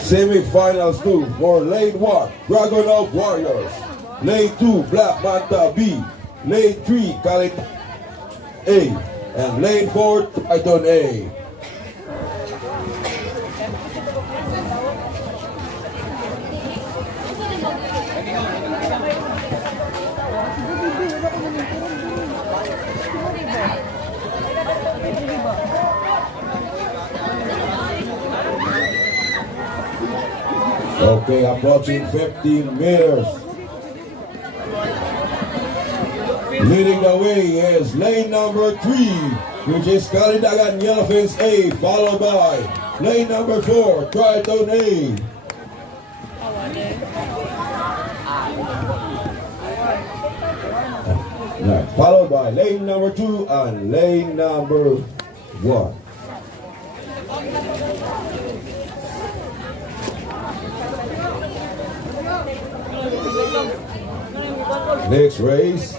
Semi-finals 2 for Lane 1, Dragon of Warriors. Lane 2, Black Manta B. Lane 3, Kalit A. And Lane 4, Triton A. Okay, approaching 15 meters. Leading the way is lane number 3, which is Kalidagan Yellowfins A, followed by lane number 4, Triton A. Followed by lane number 2 and lane number 1. Next race.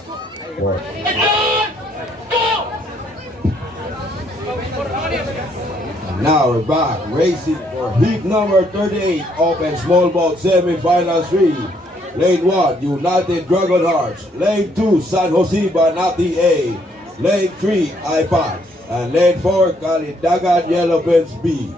Now we're back racing for heat number 38, open small boat semi-final 3. Lane 1, United Dragon Hearts. Lane 2, San Jose Banati A. Lane 3, iPad. And lane 4, Kalidagan Yellowfins B.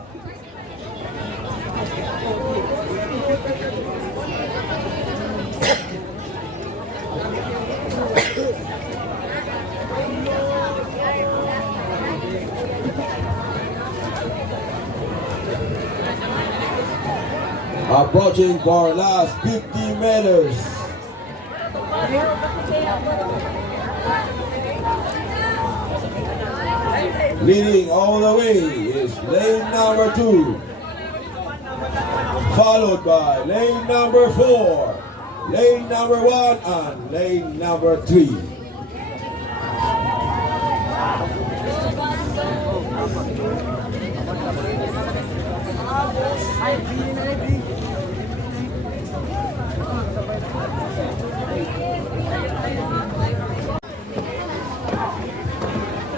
Approaching for last 50 meters. Leading all the way is lane number 2, followed by lane number 4, lane number 1, and lane number 3.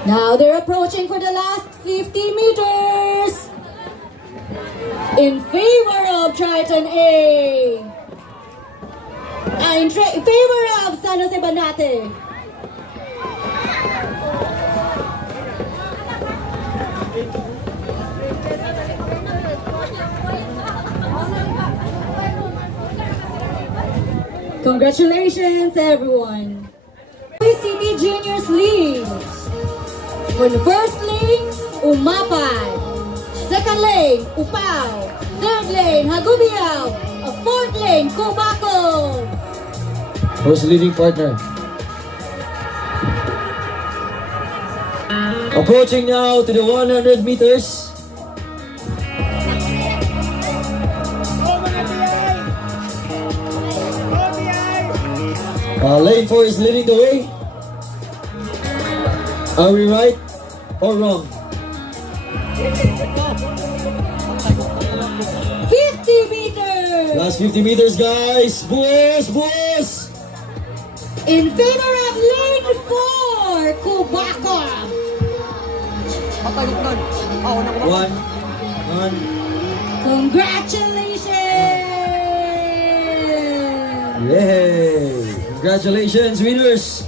Now they're approaching for the last 50 meters. In favor of Triton A. In favor of San Jose Banate. Congratulations, everyone. City Juniors League. For the first lane, Umapay. Second lane, Upaw. Third lane, Hagubiao. Fourth lane, Kubako. Who's the leading partner? Approaching now to the 100 meters. Lane 4 is leading the way. Are we right or wrong? 50 meters. Last 50 meters, guys. Boys, boys. In favor of lane 4, Kubako. One. Congratulations. Yay. Congratulations, winners.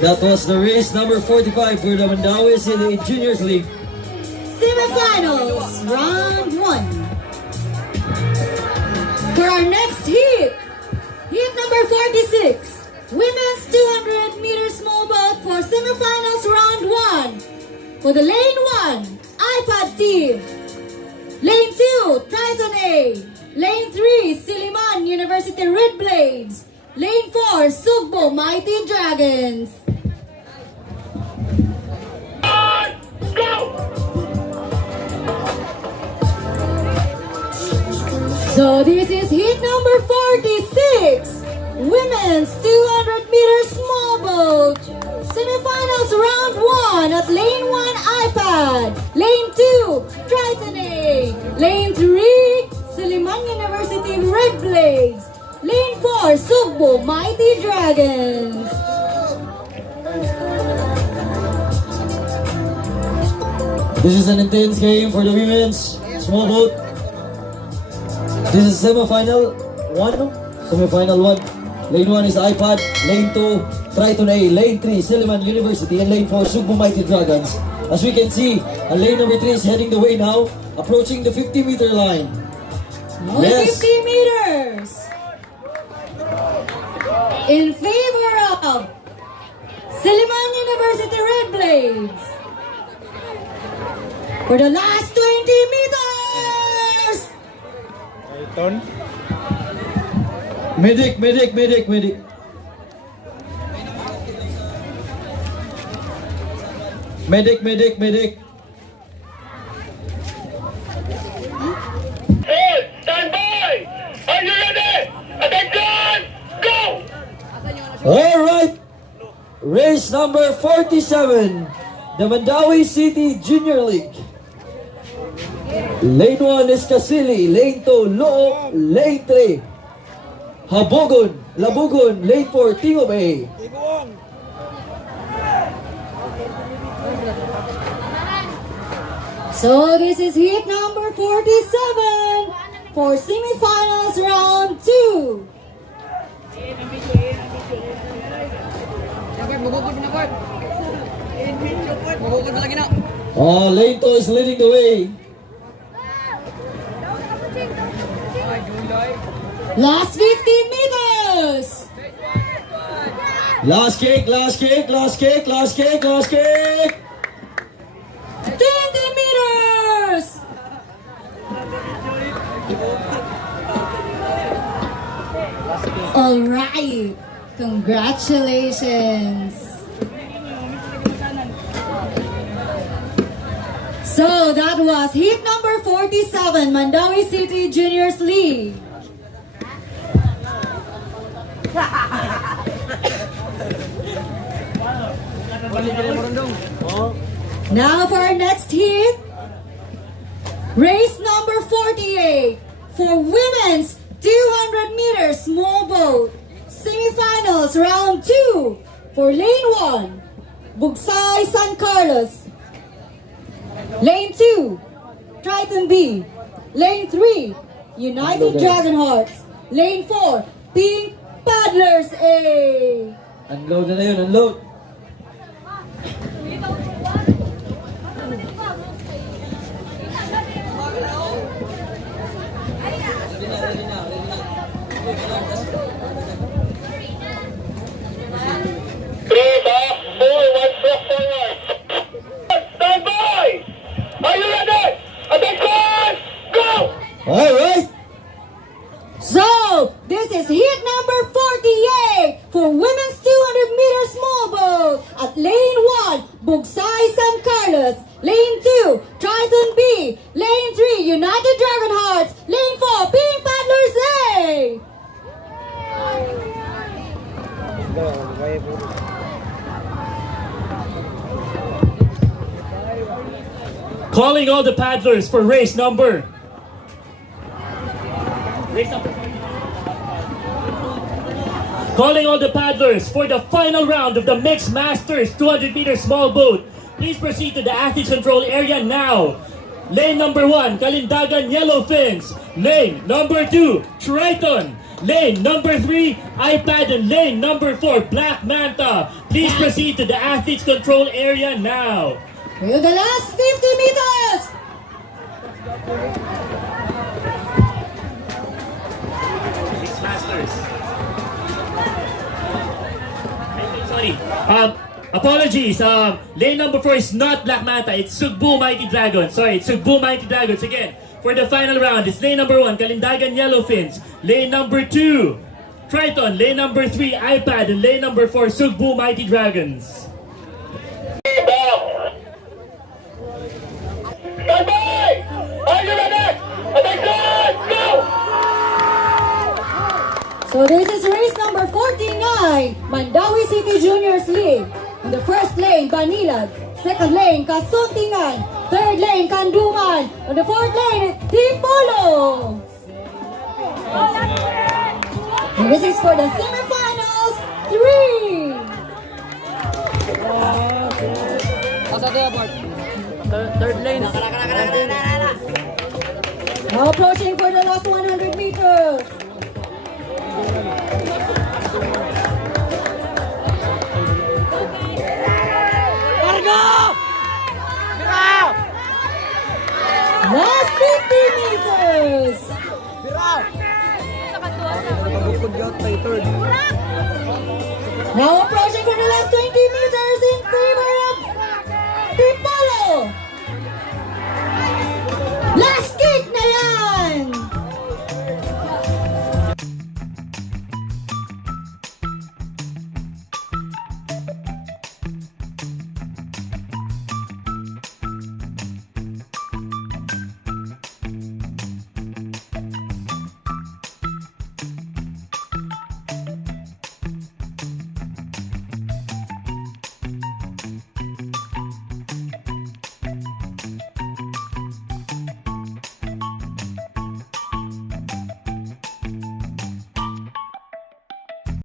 That was the race number 45 for the Mandaue City Juniors League. Semifinals, round 1. For our next heat, heat number 46, women's 200 meter small boat for semifinals round 1. For the lane 1, iPad team. Lane 2, Triton A. Lane 3, Siliman University Red Blades. Lane 4, Sugbo Mighty Dragons. So this is heat number 46, women's 200 meter small boat. Semifinals round 1 at lane 1 iPad, lane 2 Triton A, lane 3 Siliman University Red Blades, lane 4 Sugbo Mighty Dragons. This is an intense game for the women's small boat. This is semi-final 1, no? Semi-final 1. Lane 1 is iPad. Lane 2, Triton A. Lane 3, Silliman University. And lane 4, Cebu Mighty Dragons. As we can see, lane number 3 is heading the way now, approaching the 50-meter line. Only Yes. 50 meters. In favor of Silliman University Red Blades. For the last 20 meters. Medic. Medic. Hey, stand by! Are you ready? Attention! Go! All right. Race number 47, the Mandaue City Junior League. Lane 1 is Kasili, lane 2 Loo, lane 3 Labugon, lane 4 Tingog A. So this is heat number 47 for semifinals round 2. Lane 2 is leading the way. Last 15 meters. Last kick. 20 meters. All right. Congratulations. So that was heat number 47, Mandaue City Juniors League. Now for our next heat, race number 48 for women's 200 meters small boat semifinals round 2 for lane 1, Bugsay San Carlos. Lane 2, Triton B. Lane 3, United Dragon Hearts. Lane 4, Pink Paddlers A. Unload na yun, unload. Stand by! Are you ready? Attention! Go! All right. So, this is heat number 48 for women's 200 meter small boat at lane 1, Bugsay San Carlos. Lane 2, Triton B. Lane 3, United Dragon Hearts. Lane 4, Pink Paddlers A. Calling all the paddlers for race number. Calling all the paddlers for the final round of the Mixed Masters 200 meter small boat. Please proceed to the athletes control area now. Lane number 1, Kalindagan Yellowfins. Lane number 2, Triton. Lane number 3, iPad. And lane number 4, Black Manta. Please proceed to the athletes control area now. For the last 50 meters. Mixed Masters. Sorry. Apologies. Lane number 4 is not Black Manta. It's Cebu Mighty Dragons. Sorry, it's Cebu Mighty Dragons again. For the final round, it's lane number 1, Kalindagan Yellowfins. Lane number 2, Triton. Lane number 3, iPad. And lane number 4, Cebu Mighty Dragons. Stand by! Are you ready? Attention! Go! So this is race number 49, Mandaue City Juniors League. In the first lane, Banilag. Second lane, Kasuntingan. Third lane, Kanduman. On the fourth lane, Tipolo. And this is for the semifinals 3. Third lane. Now approaching for the last 100 meters. meters. Last 50 meters. Now approaching for the last 20